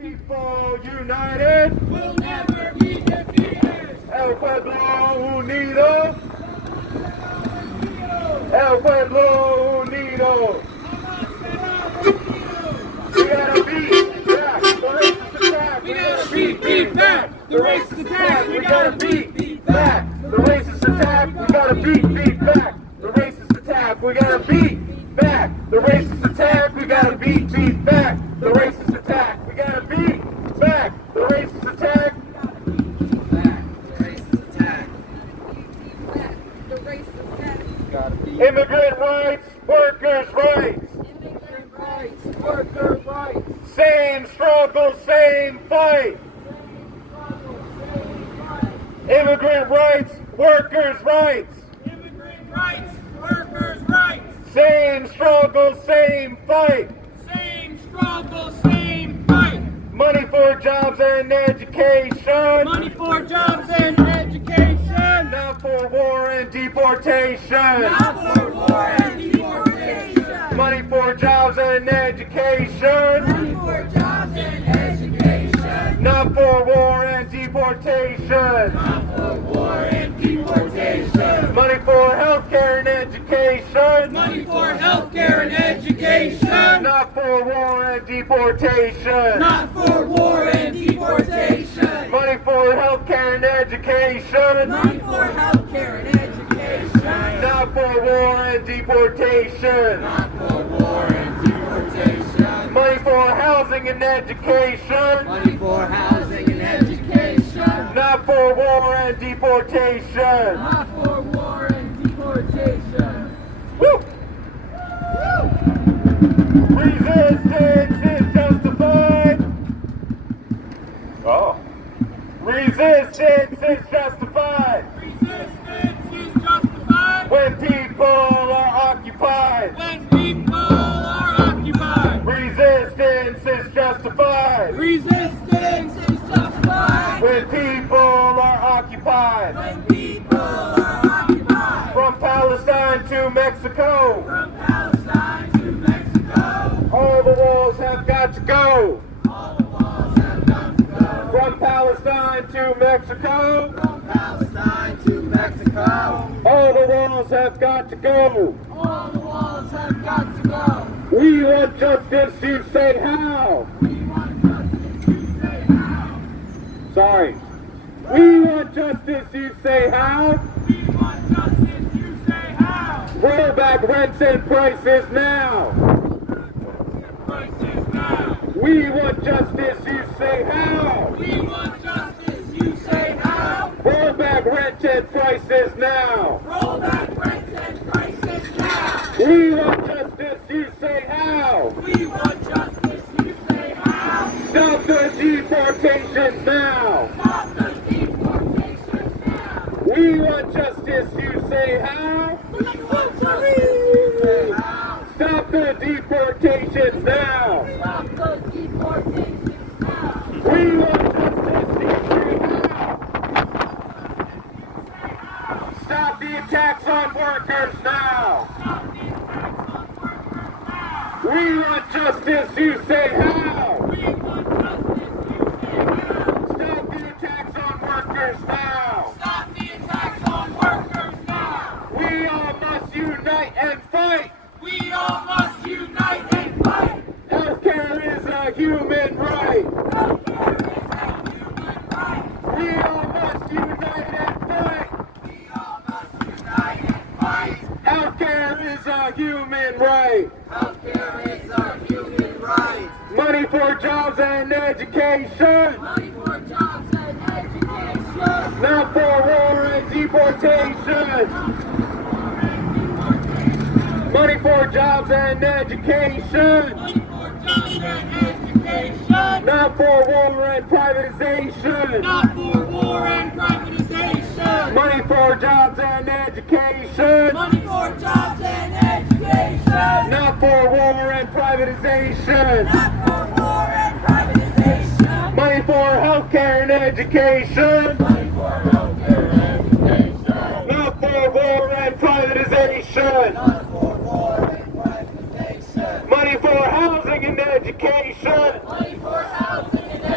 People united will never be defeated. El Pueblo Unido. El Pueblo Unido. We gotta beat back the racist attack. We gotta beat back the racist attack. We gotta beat back the racist attack. We gotta beat back the racist attack. We gotta beat back the racist attack. We gotta beat back the racist attack. We gotta beat back the racist attack. Immigrant rights, workers' rights. Immigrant rights, worker rights. Same struggle, same fight. Immigrant rights, workers' rights. Immigrant rights, workers' rights. Same struggle, same fight. Same struggle, same fight. Money for jobs and education. Money for jobs and education. Not for war and deportation. Not for war and deportation. Money for jobs and education. Money for jobs and education. Not for war and deportation. Not for war and deportation. Money for healthcare and education. Money for healthcare and education. Not for war and deportation. Not for war and deportation. Money for healthcare and education. Money for healthcare and education. Not for war and deportation. Not for war and deportation. Money for housing and education. Money for housing and education. Not for war and deportation. Not for war and deportation. Woo! Resistance is justified. Oh. Resistance is justified. Resistance is justified When people are occupied. when people are occupied. Resistance is justified. Resistance is justified When people are occupied. when people are occupied. From Palestine to Mexico. From Palestine to Mexico, All the walls have got to go. all the walls have got to go. From Palestine to Mexico. From Palestine to Mexico, All the walls have got to go. all the walls have got to go. We want justice, you say how? We want justice, you say how. Sorry. We want justice, you say how? We want justice, you say how. Roll back rents and prices now. Prices now. We want justice, you say how? We want justice, you say how. Roll back rent and prices now. Roll back rents and prices now. We want justice, you say how? We want justice, you say how. Stop the deportations now. Stop the deportations now. We want justice, you say how? We want justice, you say how. Stop the deportations now. Stop the deportations now. We want justice, you say how? Stop the attacks on workers now. Stop the attacks on workers now. We want justice, you say how? We want justice, you say how. Stop the attacks on workers now. Stop the attacks on workers now. We all must unite and fight. We all must unite and fight. Healthcare is a human right. Healthcare is a human right. We all must unite and fight. We all must unite and fight. Healthcare is a human right. Healthcare is a human right. Money for jobs and education. Money for jobs and education. Not for war and deportation. Money for jobs and education. Money for jobs and education. Not for war and privatization. Not for war and privatization. Money for jobs and education. Money for jobs and education. Not for war and privatization. Not for war and privatization. Money for healthcare and education. Money for healthcare and education. Not for war and privatization. Not for war and privatization. Money for housing and education. Money for housing and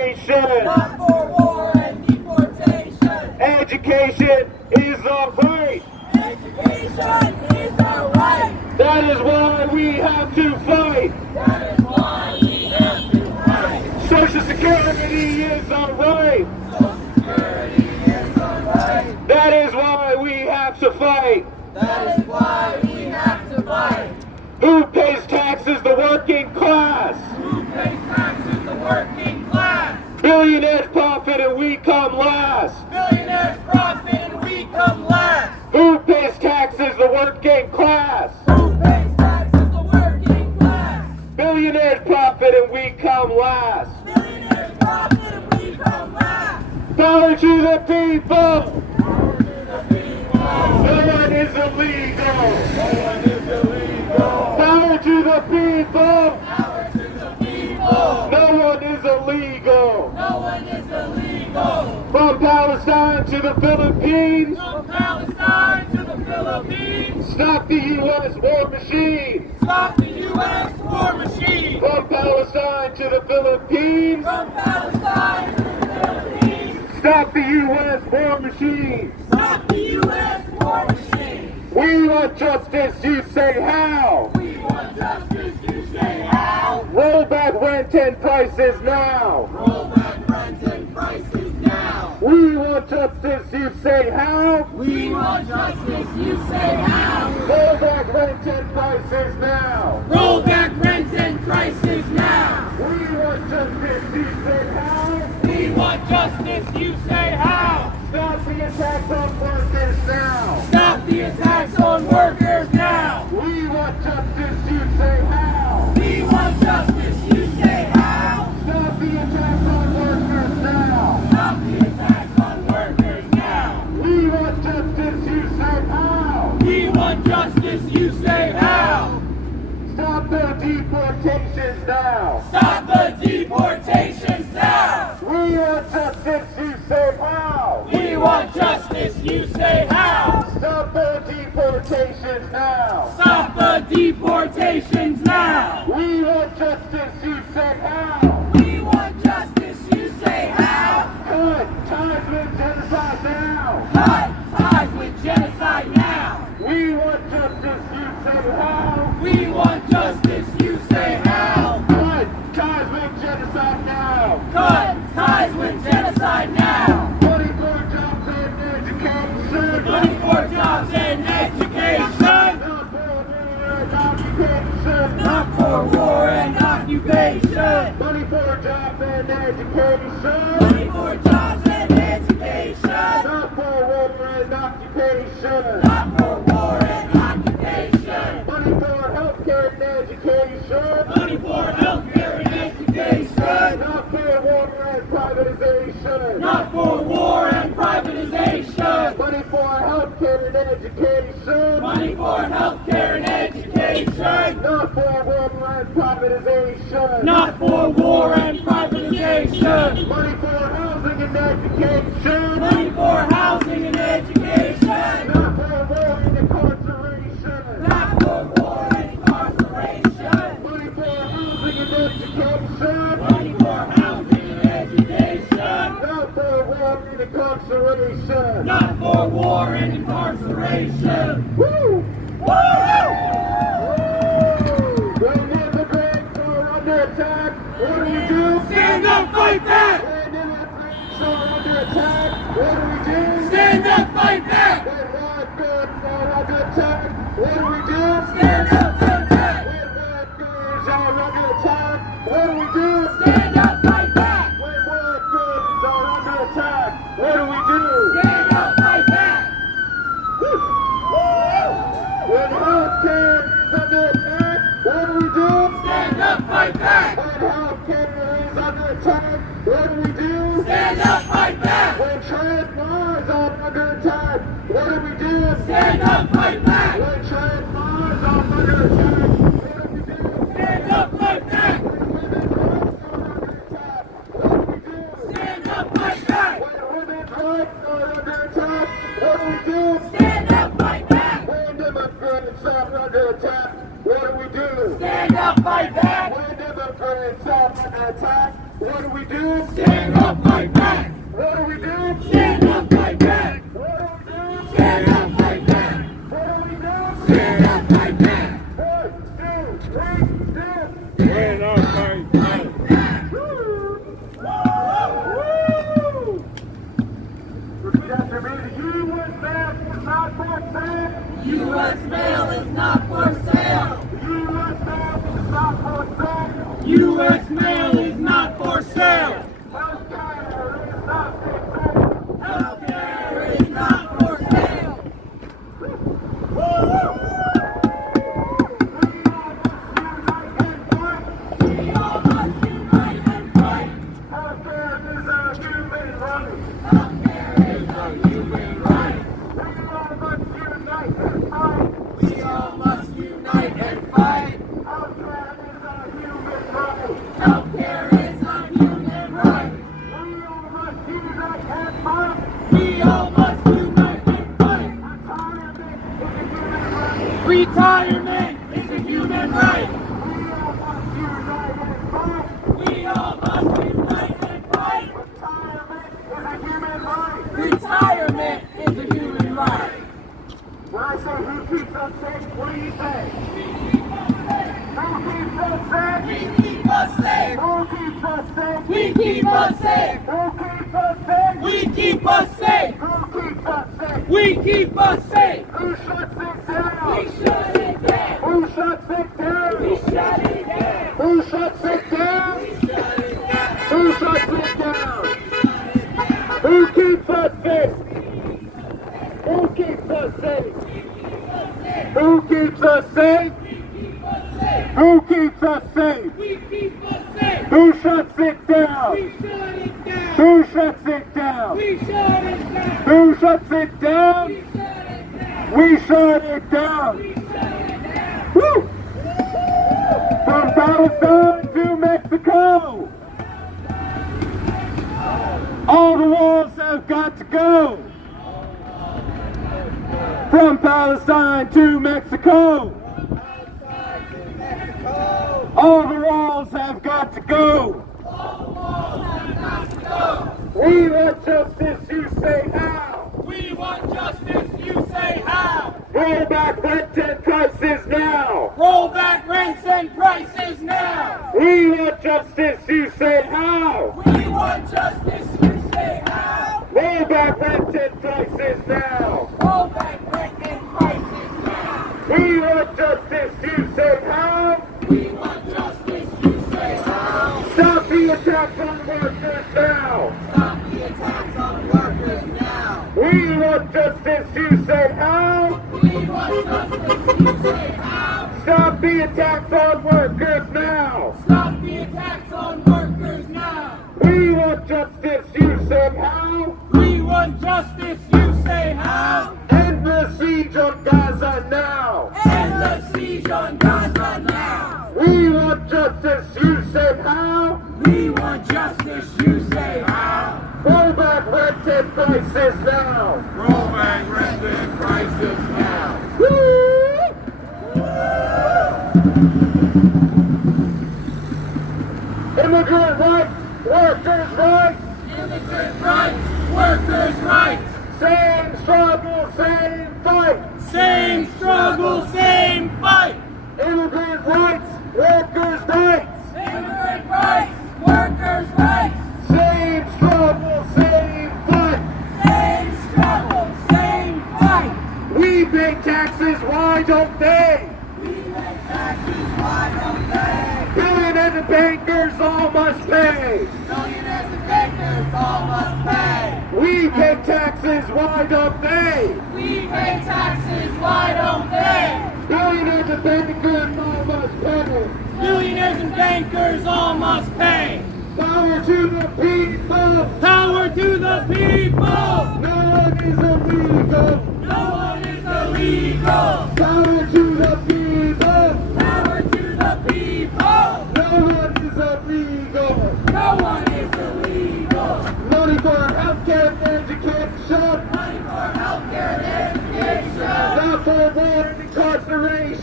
deportation. Not for war and deportation. Education is a right. Education is our right. That is why we have to fight. That is why we have to fight. Social Security is a right. Social Security is our right. That is why we have to fight. That is why we have to fight. Who pays taxes? The working class. Who pays taxes? The working class. Billionaires profit and we come last. Billionaires profit and we come last. Who pays taxes? The working class. Who pays taxes? The working class. Billionaires profit and we come last. Billionaires profit and we come last. Power to the people. Power to the people. No one is illegal. No one is illegal. Power to the people. Power to the people. No one is illegal. No one is illegal. From Palestine to the Philippines. From Palestine to the Philippines. Stop the U.S. war machine. Stop the U.S. war machine. From Palestine to the Philippines. From Palestine to the Philippines. Stop the U.S. war machine. Stop the U.S. war machine. We want justice, you say how? We want justice, you say how? Roll back rent and prices now. Roll back rent and prices now. We want justice, you say how? We want justice, you say how? Roll back rent and prices now. Roll back rent and prices now. We want justice, you say how? We want justice, you say how? Stop the attacks on workers now. Stop the attacks on workers now. We want justice, you say how? We want justice, you say how? Stop the attacks on workers now. Stop the attacks on workers now. We want justice, you say how? We want justice, you say how? Stop the deportations now. Stop the deportations now. We want justice, you say how? We want justice, you say how? Stop the deportations now. Stop the deportations now. We want justice, you say how? We want justice, you say how? Cut ties with genocide now. Cut ties with genocide now. We want justice, you say how? We want justice, you say how? Cut ties with genocide now. Cut ties with genocide now. 24 jobs in education. 24 jobs in education. Not for war and occupation. Not for war and occupation. 24 jobs in education. 24 jobs in education. Not for war and occupation. Not for war and occupation. Money for healthcare and education. Money for healthcare and education. Not for war and privatization. Not for war and privatization. Money for healthcare and education. Money for healthcare and education. Not for war and privatization. Not for war and privatization. Money for housing and education. Money for housing and education. Not for war and incarceration. Not for war and incarceration. Money for housing and education. Money for housing and education. Not for war and incarceration. Not for war and incarceration. Woo! Woo! When immigrants are under attack, what do we do? Stand up, fight back! When immigrants are under attack, what do we do? Stand up, fight back! When white goods are under attack, what do we do? Stand up, fight back! When white goods are under attack, what do we do? Stand up, fight back! When white goods are under attack, what do we do? Stand up, fight back! When healthcare is under attack, what do we do? Stand up, fight back! When healthcare is under attack, what do we do? Stand up, fight back! When trans laws are under attack, what do we do? Stand up, fight back! When trans laws are under attack, what do we do? Stand up, fight back! When women's rights are under attack, what do we do? Stand up, fight back! When women's rights are under attack, what do we do? Stand up, fight back! When immigrants are under attack, what do we do? Stand up, fight back! When immigrants are under attack, What do we do? Stand up, fight back. What do we do? Stand up, fight back. What do we do? Stand up, fight back. What do we do? Stand up, fight back. 1, 2, 3, stand. Stand up, fight back. Woo! Repeat after me. The U.S. mail is not for sale. U.S. mail is not for sale. U.S. mail is not for sale. U.S. mail is not for sale. Healthcare is not for sale. We all must unite and fight. Healthcare is a human right. Healthcare is a human right. We all must unite and fight. Healthcare is a human right. We all must unite and fight. Retirement is a human right. We all must unite and fight. Retirement is a human right. When I say who keeps us safe, what do you say? Who keeps us safe? We keep us safe. Who keeps us safe? We keep us safe. Who keeps us safe? We keep us safe. Who shuts it down? We shut it down. Who shuts it down? We shut it down. Who shuts it down? Who shuts it down? Who keeps us safe? Who keeps us safe? Who keeps us safe? Who keeps us safe? We keep us safe. Who shuts it down? We shut it down. Who shuts it down? We shut it down. Who shuts it down? We shut it down. We shut it down. We shut it down. Woo! From Palestine to Mexico, all the walls have got to go. From Palestine to Mexico, all the walls have got to go. We want justice, you say how? We want justice, you say how? Roll back rent and prices now. Roll back rents and prices now. We want justice, you say how? We want justice, you say how? Roll back rent and prices now. Roll back rent and prices now. We want justice, you say how? We want justice, you say how? Stop the attacks on workers now. Stop the attacks on workers now. We want justice, you say how? We want justice, you say how? Stop the attacks on workers now. Stop the attacks on workers now. We want justice, you say how? We want justice, you say how? End the siege on Gaza now. End the siege on Gaza now. We want justice, you say how? We want justice, you say how? Roll back rent and prices now. Roll back rent and prices now. Woo! Immigrant rights, workers' rights, Immigrant rights, workers' rights. same struggle, same fight. Same struggle, same fight. Immigrant rights, workers' rights, Immigrant rights, workers' rights. same struggle, same fight. Same struggle, same fight. We pay taxes, why don't they? We pay taxes, why don't they? Billionaires and bankers all must pay. Millionaires and bankers all must pay. We pay taxes, why don't they? We pay taxes, why don't they? Billionaires and bankers all must pay. Millionaires and bankers all must pay. Power to the people. Power to the people. No one is illegal. No one is illegal. Power to the people. Power to the people. No one is illegal. No one is illegal. Money for healthcare and education. Money for healthcare and education. Not for war and incarceration.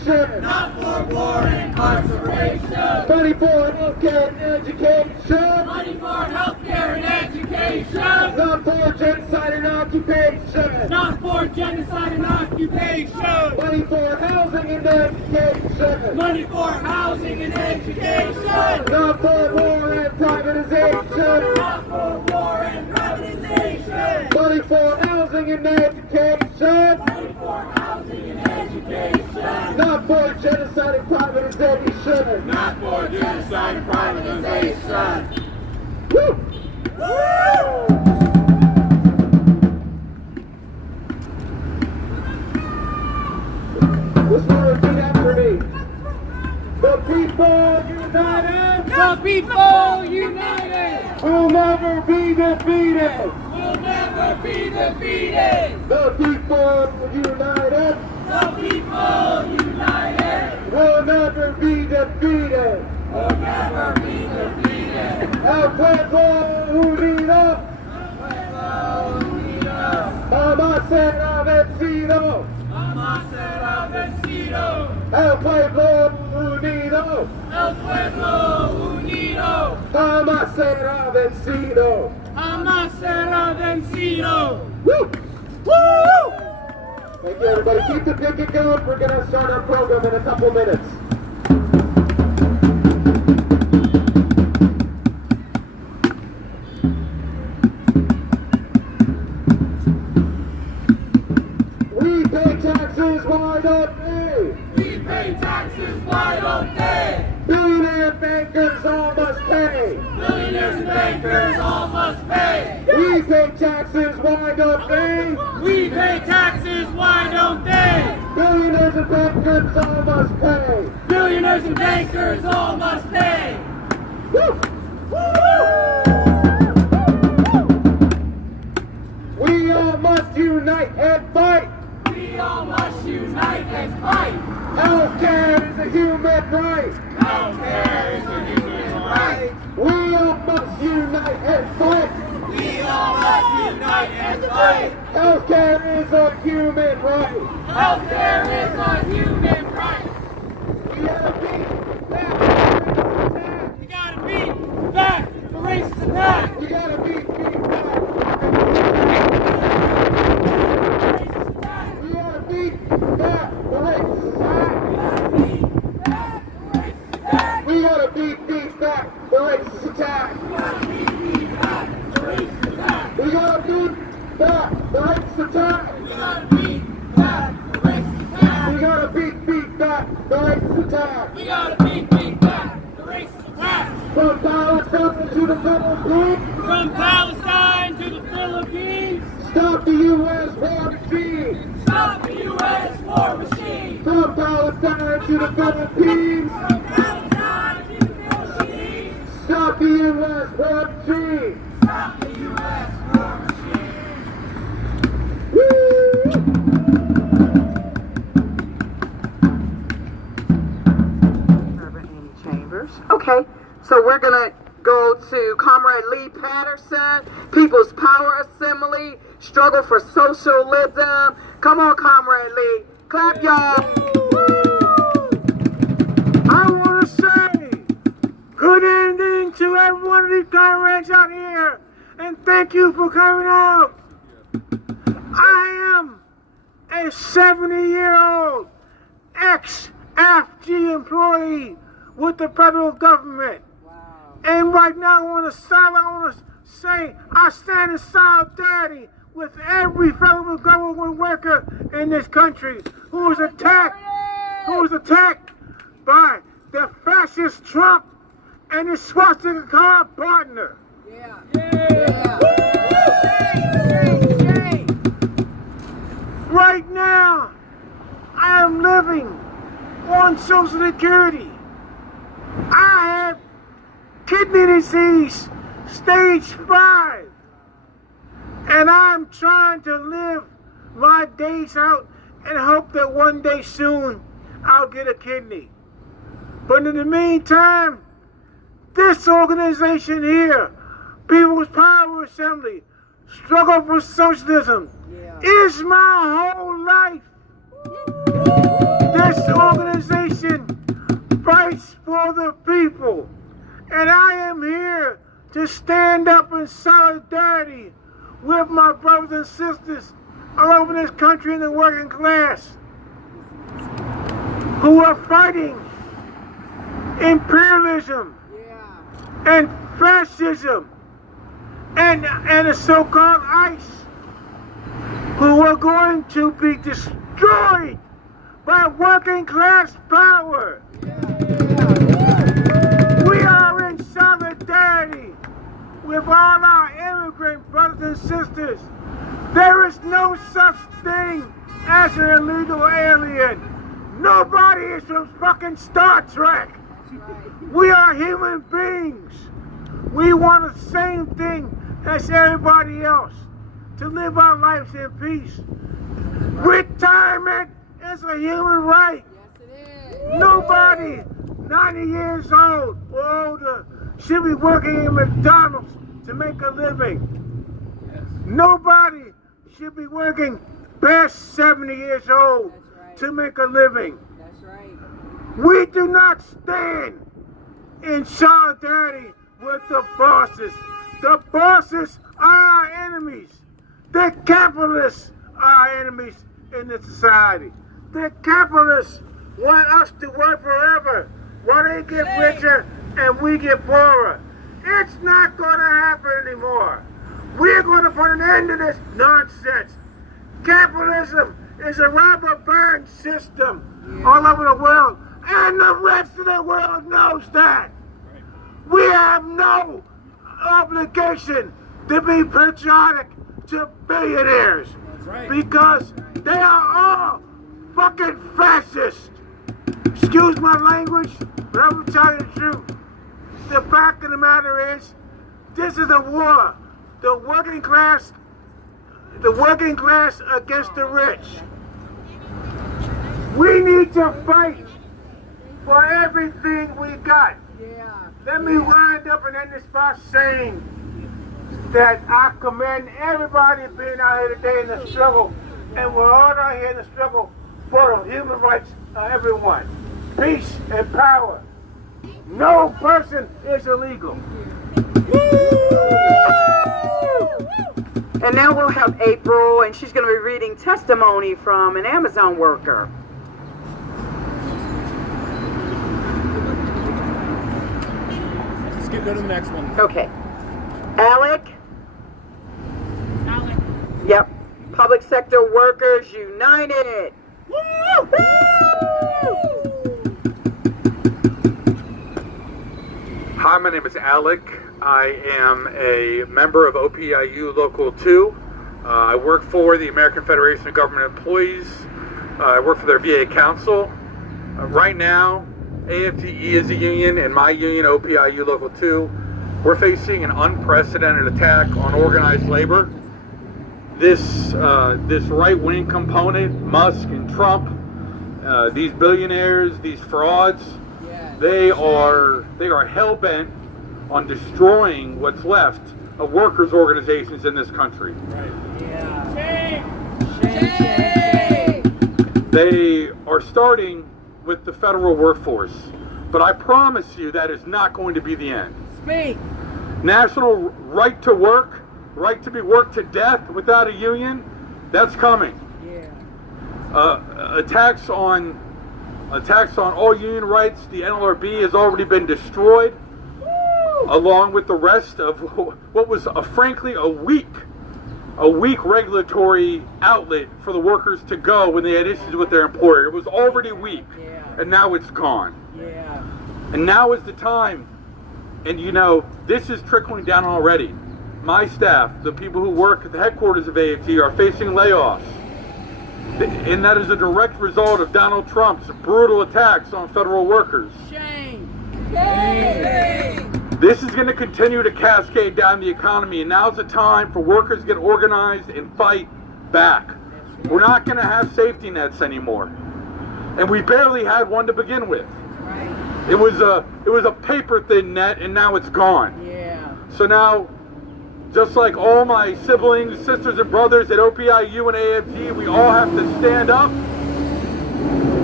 elimination. Not for war and incarceration. Money for healthcare and education. Money for healthcare and education. Not for genocide and occupation. Not for genocide and occupation. Money for housing and education. Money for housing and education. Not for war and privatization. Not for war and privatization. Money for housing and education. Money for housing and education. Not for genocide and privatization. Not for genocide and privatization. Woo! Let's repeat after me. The people united. The people united Will never be defeated. will never be defeated. The people united The people united will never be defeated. will never be defeated. El pueblo unido jamás será vencido. Jamás será vencido. El pueblo unido El pueblo unido jamás será vencido. jamás será vencido. Woo! Woo! Thank you, everybody. Keep the picket going. We're going to start our program in a couple minutes. We pay taxes, why don't they? We pay taxes, why don't they? Billionaire bankers all must pay. Millionaires and bankers all must pay. We pay taxes, why don't they? We pay taxes, why don't they? Billionaires and bankers all must pay. Billionaires and bankers all must pay. Woo! We all must unite and fight. We all must unite and fight. Healthcare is a human right. Healthcare is a human right. We all must unite and fight. We all must unite and fight. Healthcare is a human right. Healthcare is a human right. We gotta beat back the racist attack. You gotta beat back the racist attack. We gotta beat back. We gotta beat back the racist attack. We gotta beat back the racist attack. We gotta beat back the racist attack. We gotta beat back the racist attack. We gotta beat back the racist attack. We gotta beat back the racist attack. From Palestine to the Philippines, From Palestine to the Philippines, stop the U.S. war machine. stop the U.S. war machine. From Palestine to the Philippines, From Palestine to the Philippines, stop the U.S. war machine. stop the U.S. war machine. Chambers. Okay, so we're gonna go to Comrade Lee Patterson, People's Power Assembly, Struggle for Socialism. Come on, Comrade Lee. Clap, y'all. I want to say good evening to every one of these comrades out here, and thank you for coming out. I am a 70-year-old ex-FG employee with the federal government. And right now I want to say I stand in solidarity with every federal government worker in this country who was attacked by the fascist Trump and his swastika partner. Right now, I am living on Social Security. I have kidney disease, stage 5. And I'm trying to live my days out and hope that one day soon I'll get a kidney. But in the meantime, this organization here, People's Power Assembly, Struggle for Socialism, is my whole life. This organization fights for the people, and I am here to stand up in solidarity with my brothers and sisters all over this country in the working class who are fighting imperialism and fascism and the so-called ICE, who are going to be destroyed by working class power. We are in solidarity with all our immigrant brothers and sisters. There is no such thing as an illegal alien. Nobody is from fucking Star Trek. We are human beings. We want the same thing as everybody else, to live our lives in peace. Retirement is a human right. Nobody 90 years old or older should be working in McDonald's to make a living. Nobody should be working past 70 years old to make a living. We do not stand in solidarity with the bosses. The bosses are our enemies. The capitalists are our enemies in this society. The capitalists want us to work forever while they get richer and we get poorer. It's not going to happen anymore. We're going to put an end to this nonsense. Capitalism is a robber baron system all over the world, and the rest of the world knows that. We have no obligation to be patriotic to billionaires because they are all fucking fascist. Excuse my language, but I'm gonna tell you the truth. The fact of the matter is, this is a war. The working class against the rich. We need to fight for everything we got. Let me wind up and end this by saying that I commend everybody being out here today in the struggle, and we're all out here in the struggle for the human rights of everyone. Peace and power. No person is illegal. And now we'll have April, and she's going to be reading testimony from an Amazon worker. Let's go to the next one. Okay. Alec? Yep. Public Sector Workers United. Woo! Hi, my name is Alec. I am a member of OPIU Local 2. I work for the American Federation of Government Employees. I work for their VA Council. Right now, AFGE is a union, and my union, OPIU Local 2, we're facing an unprecedented attack on organized labor. This right-wing component, Musk and Trump, these billionaires, these frauds, they are hell-bent on destroying what's left of workers' organizations in this country. They are starting with the federal workforce, but I promise you that is not going to be the end. National right to work, right to be worked to death without a union, that's coming. Attacks on all union rights, the NLRB has already been destroyed, along with the rest of what was frankly a weak regulatory outlet for the workers to go when they had issues with their employer. It was already weak, and now it's gone. And now is the time, and you know, this is trickling down already. My staff, the people who work at the headquarters of AFG, are facing layoffs. And that is a direct result of Donald Trump's brutal attacks on federal workers. Shame! This is going to continue to cascade down the economy, and now's the time for workers to get organized and fight back. We're not going to have safety nets anymore, and we barely had one to begin with. It was a paper-thin net, and now it's gone. So now, just like all my siblings, sisters, and brothers at OPIU and AFG, we all have to stand up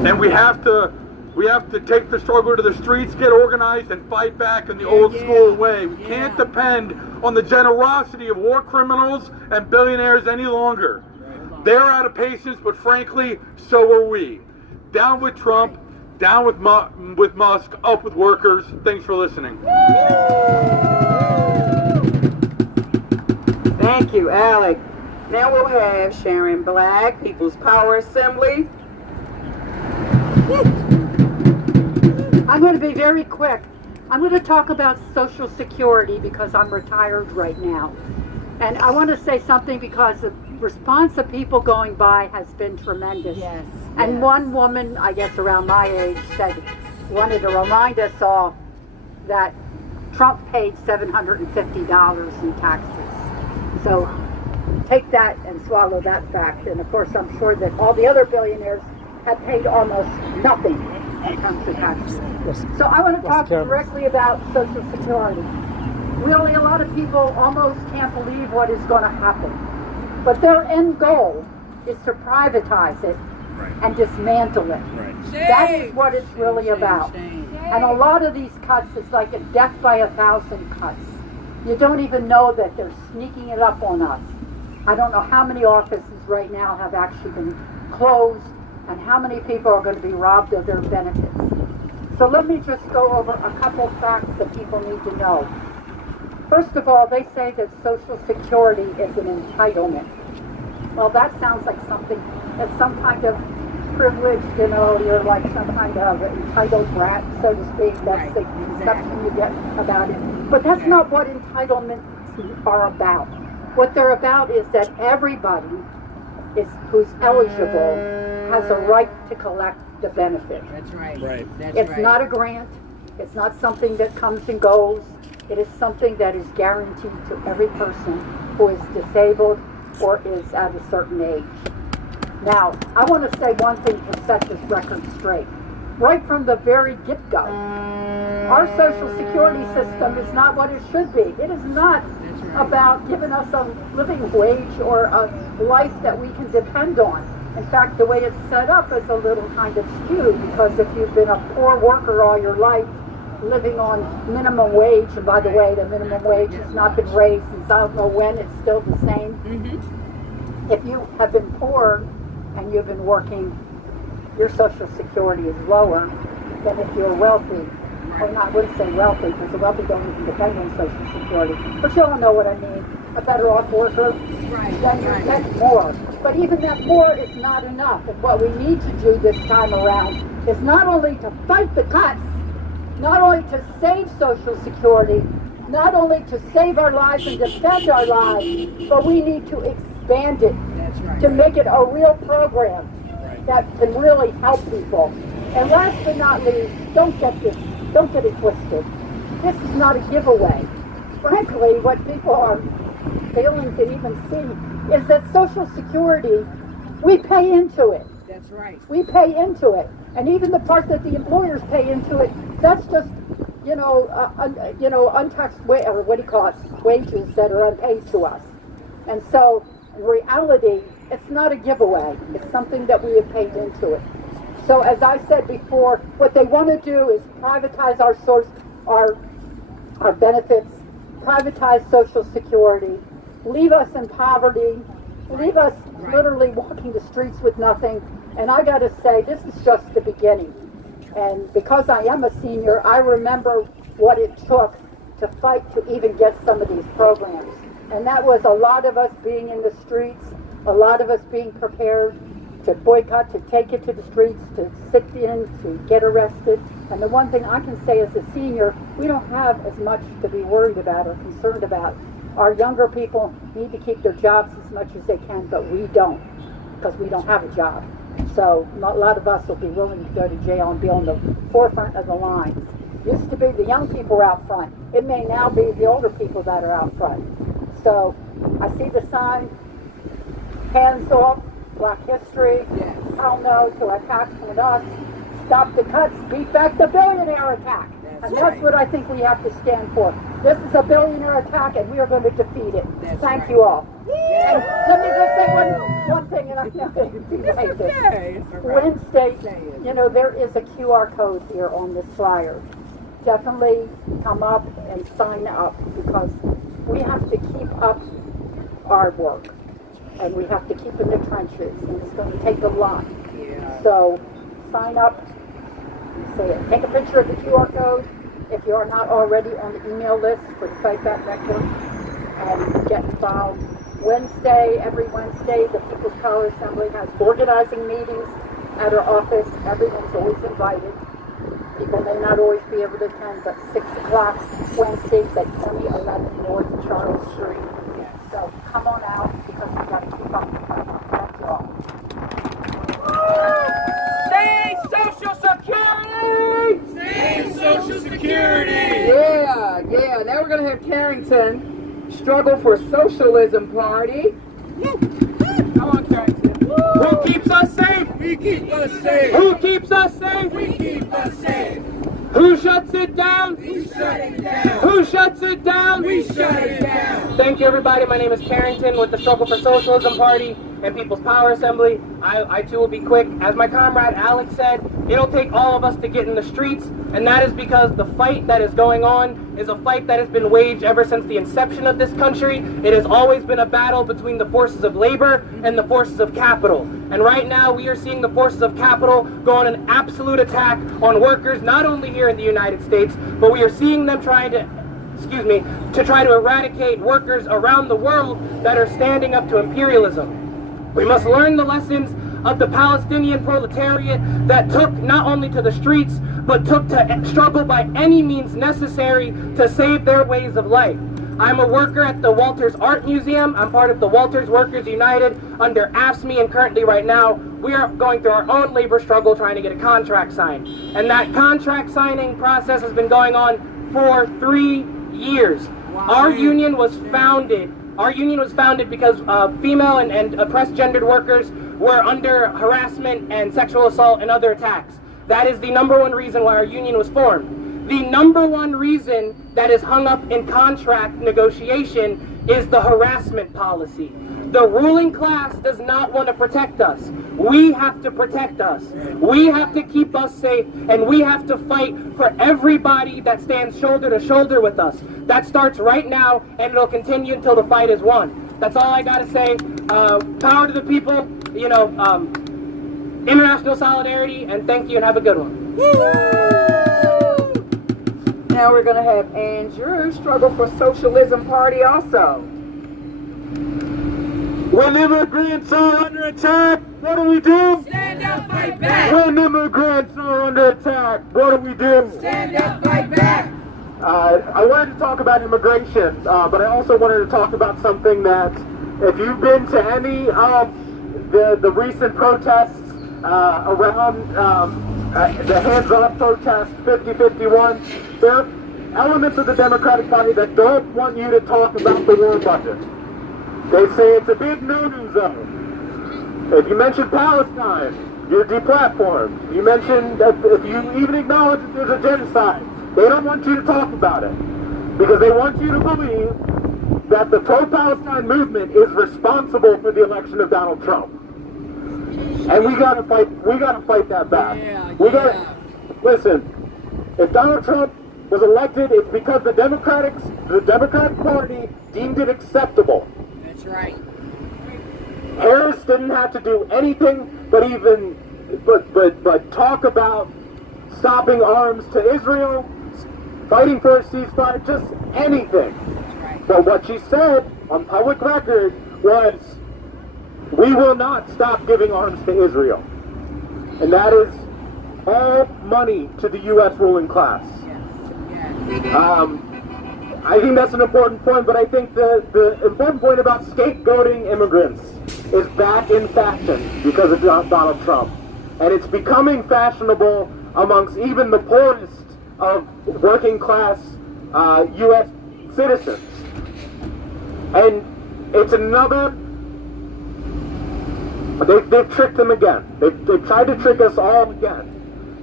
And we have to take the struggle to the streets, get organized, and fight back in the old school way. We can't depend on the generosity of war criminals and billionaires any longer. They're out of patience, but frankly, so are we. Down with Trump, down with Musk, up with workers. Thanks for listening. Thank you, Alec. Now we'll have Sharon Black, People's Power Assembly. I'm going to be very quick. I'm going to talk about Social Security because I'm retired right now. And I want to say something because the response of people going by has been tremendous. Yes. And one woman, I guess around my age, wanted to remind us all that Trump paid $750 in taxes. So take that and swallow that fact. And of course, I'm sure that all the other billionaires have paid almost nothing when it comes to taxes. So I want to talk directly about Social Security. Really, a lot of people almost can't believe what is going to happen. But their end goal is to privatize it and dismantle it. That is what it's really about. And a lot of these cuts is like a death by 1,000 cuts. You don't even know that they're sneaking it up on us. I don't know how many offices right now have actually been closed and how many people are going to be robbed of their benefits. So let me just go over a couple facts that people need to know. First of all, they say that Social Security is an entitlement. Well, that sounds like something that's some kind of privileged, you're like some kind of entitled brat, so to speak. That's the conception you get about it. But that's not what entitlements are about. What they're about is that everybody who's eligible has a right to collect the benefit. That's right. It's not a grant. It's not something that comes and goes. It is something that is guaranteed to every person who is disabled or is at a certain age. Now, I want to say one thing to set this record straight. Right from the very get-go, our Social Security system is not what it should be. It is not about giving us a living wage or a life that we can depend on. In fact, the way it's set up is a little kind of skewed, because if you've been a poor worker all your life, living on minimum wage, and by the way, the minimum wage has not been raised since I don't know when, it's still the same. If you have been poor and you've been working, your Social Security is lower than if you're wealthy. Or not, I wouldn't say wealthy, because the wealthy don't even depend on Social Security. But you all know what I mean. A better off worker, then you get more. But even that more is not enough. And what we need to do this time around is not only to fight the cuts, not only to save Social Security, not only to save our lives and defend our lives, but we need to expand it to make it a real program that can really help people. And last but not least, don't get it twisted. This is not a giveaway. Frankly, what people are failing to even see is that Social Security, we pay into it. That's right. We pay into it. And even the part that the employers pay into it, that's just, untaxed wages that are unpaid to us. And so, in reality, it's not a giveaway. It's something that we have paid into it. So, as I said before, what they want to do is privatize our benefits, privatize Social Security, leave us in poverty, leave us literally walking the streets with nothing. And I got to say, this is just the beginning. And because I am a senior, I remember what it took to fight to even get some of these programs. And that was a lot of us being in the streets, a lot of us being prepared to boycott, to take it to the streets, to sit in, to get arrested. And the one thing I can say as a senior, we don't have as much to be worried about or concerned about. Our younger people need to keep their jobs as much as they can, but we don't, because we don't have a job. So a lot of us will be willing to go to jail and be on the forefront of the lines. Used to be the young people out front. It may now be the older people that are out front. So I see the sign, hands off, Black history, hell no to attacks on us, stop the cuts, beat back the billionaire attack. And that's what I think we have to stand for. This is a billionaire attack, and we are going to defeat it. Thank you all. And let me just say one thing, and I'm not going to be like this. Wednesday, you know, there is a QR code here on this flyer. Definitely come up and sign up, because we have to keep up our work, and we have to keep in the trenches, and it's going to take a lot. So sign up, take a picture of the QR code if you are not already on the email list for the Fight Back Network, and get involved. Every Wednesday, the People's Power Assembly has organizing meetings at our office. Everyone's always invited. People may not always be able to attend, but 6 o'clock Wednesdays at 2011 North Charles Street. So come on out, because we've got to keep up the fight. Thank you all. Save Social Security! Save Social Security! Yeah. Now we're going to have Carrington, Struggle for Socialism Party. Come on, Carrington. Who keeps us safe? We keep us safe! Who keeps us safe? We keep us safe! Who shuts it down? We shut it down! Who shuts it down? We shut it down! Thank you, everybody. My name is Carrington with the Struggle for Socialism Party and People's Power Assembly. I too will be quick. As my comrade Alex said, it'll take all of us to get in the streets, and that is because the fight that is going on is a fight that has been waged ever since the inception of this country. It has always been a battle between the forces of labor and the forces of capital. And right now we are seeing the forces of capital go on an absolute attack on workers, not only here in the United States, but we are seeing them trying to try to eradicate workers around the world that are standing up to imperialism. We must learn the lessons of the Palestinian proletariat that took not only to the streets, but took to struggle by any means necessary to save their ways of life. I'm a worker at the Walters Art Museum. I'm part of the Walters Workers United under AFSCME, and currently right now we are going through our own labor struggle trying to get a contract signed. And that contract signing process has been going on for 3 years. Our union was founded because female and oppressed gendered workers were under harassment and sexual assault and other attacks. That is the number one reason why our union was formed. The number one reason that is hung up in contract negotiation is the harassment policy. The ruling class does not want to protect us. We have to protect us. We have to keep us safe, and we have to fight for everybody that stands shoulder to shoulder with us. That starts right now, and it'll continue until the fight is won. That's all I gotta say. Power to the people, international solidarity, and thank you, and have a good one. Now we're going to have Andrew, Struggle for Socialism Party also. When immigrants are under attack, what do we do? Stand up, fight back! When immigrants are under attack, what do we do? Stand up, fight back! I wanted to talk about immigration, but I also wanted to talk about something that, if you've been to any of the recent protests around the hands-off protest 50-51, there are elements of the Democratic Party that don't want you to talk about the war budget. They say it's a big no-no zone. If you mention Palestine, you're deplatformed. You mention that if you even acknowledge that there's a genocide, they don't want you to talk about it, because they want you to believe that the pro-Palestine movement is responsible for the election of Donald Trump. And we gotta fight that back. Listen, if Donald Trump was elected, it's because the Democratic Party deemed it acceptable. That's right. Harris didn't have to do anything but talk about stopping arms to Israel, fighting for a ceasefire, just anything. But what she said on public record was, we will not stop giving arms to Israel. And that is all money to the U.S. ruling class. I think that's an important point, but I think the important point about scapegoating immigrants is back in fashion because of Donald Trump. And it's becoming fashionable amongst even the poorest of working class U.S. citizens. And it's another... They've tricked them again. They've tried to trick us all again.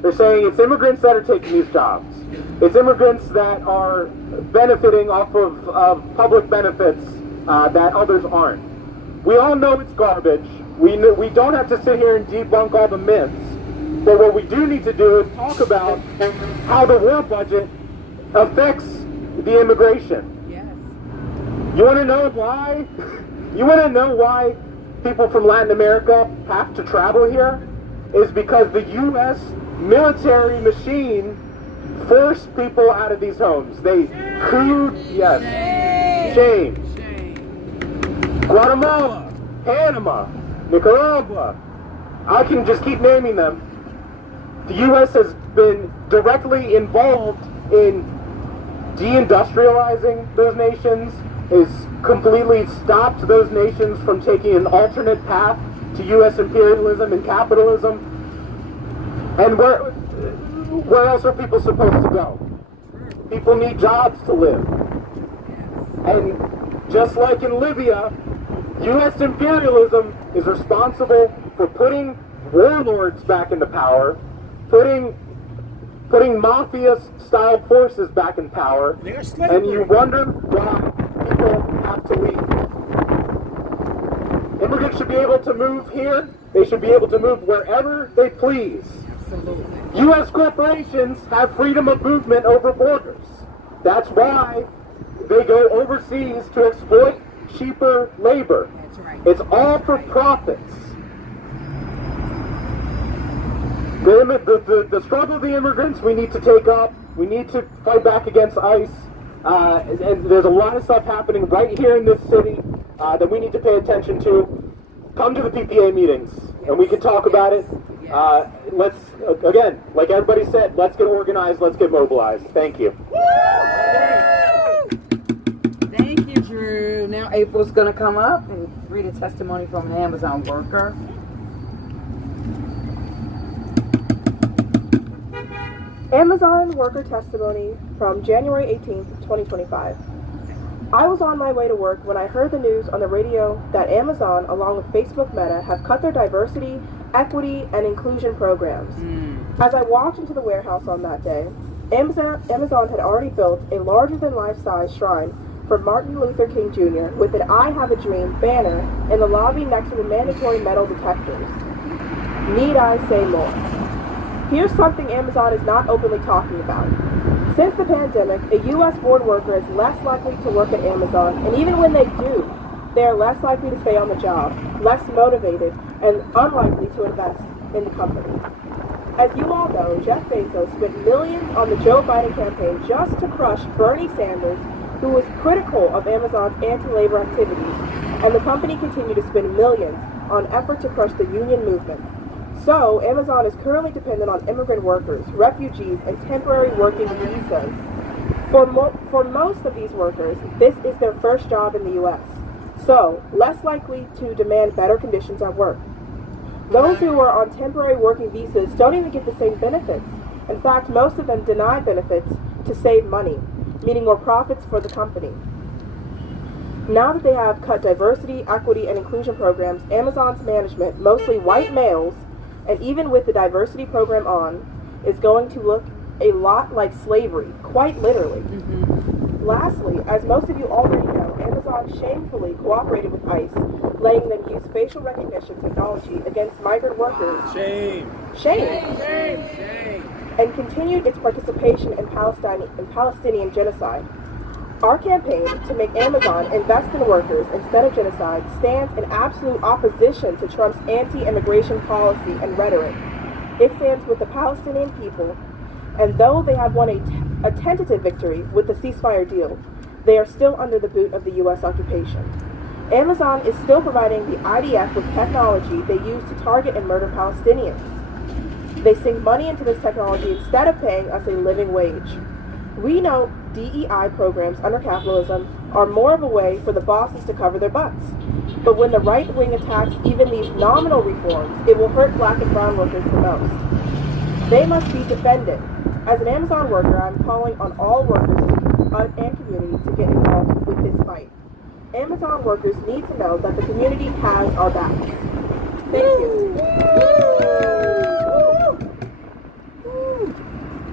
They're saying it's immigrants that are taking these jobs. It's immigrants that are benefiting off of public benefits that others aren't. We all know it's garbage. We don't have to sit here and debunk all the myths. But what we do need to do is talk about how the war budget affects the immigration. Yes. You want to know why? You want to know why people from Latin America have to travel here? Is because the U.S. military machine forced people out of these homes. They cooed, yes, shame. Guatemala, Panama, Nicaragua. I can just keep naming them. The U.S. has been directly involved in deindustrializing those nations, has completely stopped those nations from taking an alternate path to U.S. imperialism and capitalism. And where else are people supposed to go? People need jobs to live. And just like in Libya, U.S. imperialism is responsible for putting warlords back into power, putting mafia-style forces back in power, and you wonder why people have to leave. Immigrants should be able to move here. They should be able to move wherever they please. Absolutely. U.S. corporations have freedom of movement over borders. That's why they go overseas to exploit cheaper labor. That's right. It's all for profits. The struggle of the immigrants we need to take up. We need to fight back against ICE. And there's a lot of stuff happening right here in this city that we need to pay attention to. Come to the PPA meetings and we can talk about it. Let's, again, like everybody said, let's get organized, let's get mobilized. Thank you. Thank you, Drew. Now April's going to come up and read a testimony from an Amazon worker. Amazon worker testimony from January 18th, 2025. I was on my way to work when I heard the news on the radio that Amazon, along with Facebook Meta, have cut their diversity, equity, and inclusion programs. As I walked into the warehouse on that day, Amazon had already built a larger-than-life-size shrine for Martin Luther King Jr. with an I Have a Dream banner in the lobby next to the mandatory metal detectors. Need I say more? Here's something Amazon is not openly talking about. Since the pandemic, a U.S. born worker is less likely to work at Amazon, and even when they do, they are less likely to stay on the job, less motivated, and unlikely to invest in the company. As you all know, Jeff Bezos spent millions on the Joe Biden campaign just to crush Bernie Sanders, who was critical of Amazon's anti-labor activities, and the company continued to spend millions on effort to crush the union movement. So, Amazon is currently dependent on immigrant workers, refugees, and temporary working visas. For most of these workers, this is their first job in the U.S., so less likely to demand better conditions at work. Those who are on temporary working visas don't even get the same benefits. In fact, most of them deny benefits to save money, meaning more profits for the company. Now that they have cut diversity, equity, and inclusion programs, Amazon's management, mostly white males, and even with the diversity program on, is going to look a lot like slavery, quite literally. Lastly, as most of you already know, Amazon shamefully cooperated with ICE, letting them use facial recognition technology against migrant workers. Shame. And continued its participation in Palestinian genocide. Our campaign to make Amazon invest in workers instead of genocide stands in absolute opposition to Trump's anti-immigration policy and rhetoric. It stands with the Palestinian people, and though they have won a tentative victory with the ceasefire deal, they are still under the boot of the U.S. occupation. Amazon is still providing the IDF with technology they use to target and murder Palestinians. They sink money into this technology instead of paying us a living wage. We know DEI programs under capitalism are more of a way for the bosses to cover their butts. But when the right wing attacks even these nominal reforms, it will hurt black and brown workers the most. They must be defended. As an Amazon worker, I'm calling on all workers and community to get involved with this fight. Amazon workers need to know that the community has our backs. Thank you.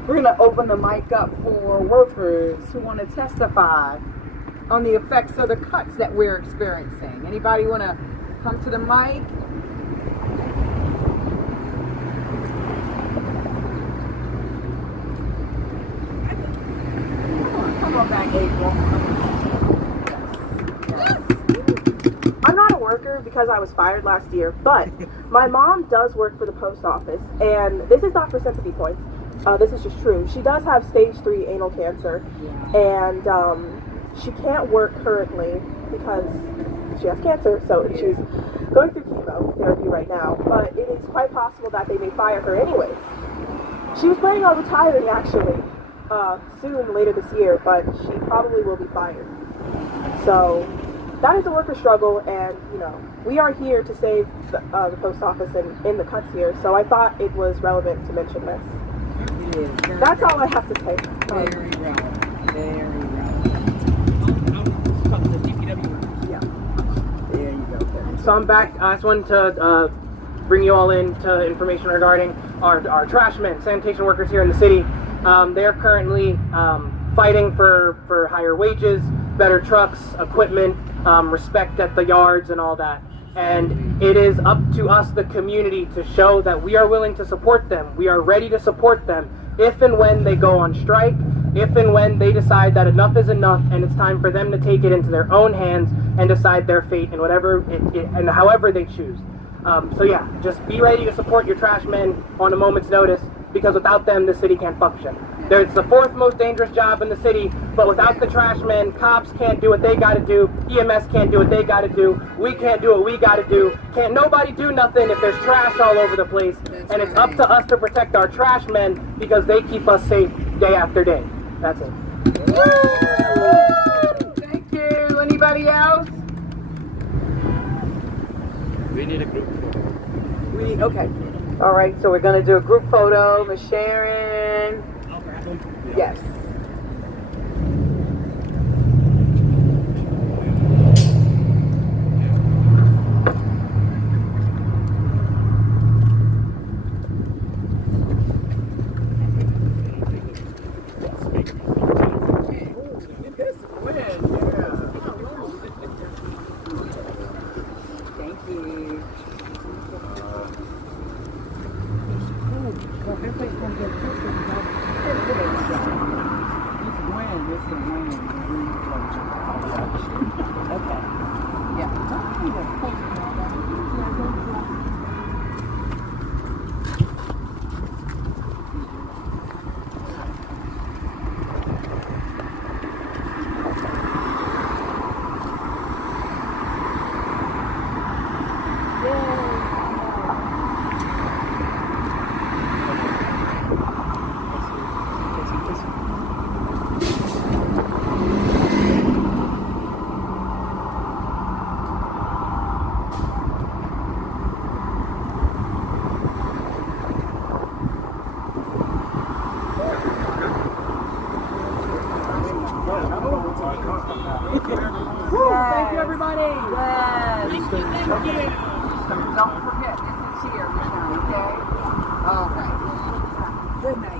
We're going to open the mic up for workers who want to testify on the effects of the cuts that we're experiencing. Anybody want to come to the mic? Come on back, April. I'm not a worker because I was fired last year, but my mom does work for the post office, and this is not for sympathy points. This is just true. She does have stage 3 anal cancer, and she can't work currently because she has cancer, so she's going through chemotherapy right now, but it is quite possible that they may fire her anyways. She was planning on retiring actually soon later this year, but she probably will be fired. So that is a worker struggle, and we are here to save the post office and in the cuts here, so I thought it was relevant to mention this. That's all I have to say. Very relevant. Very relevant. Yeah. There you go. So I'm back. I just wanted to bring you all into information regarding our trashmen, sanitation workers here in the city. They're currently fighting for higher wages, better trucks, equipment, respect at the yards and all that. And it is up to us, the community, to show that we are willing to support them. We are ready to support them if and when they go on strike, if and when they decide that enough is enough and it's time for them to take it into their own hands and decide their fate in whatever and however they choose. So yeah, just be ready to support your trash men on a moment's notice, because without them, the city can't function. It's the 4th most dangerous job in the city, but without the trash men, cops can't do what they gotta do, EMS can't do what they gotta do, we can't do what we gotta do, can't nobody do nothing if there's trash all over the place, and it's up to us to protect our trash men because they keep us safe day after day. That's it. Woo! Thank you. Anybody else? We need a group photo. Okay. All right, so we're going to do a group photo. Miss Sharon. Yes. Thank you, everybody. Yes. Thank you. Don't forget, this is here, Michelle, okay? All right. Good night.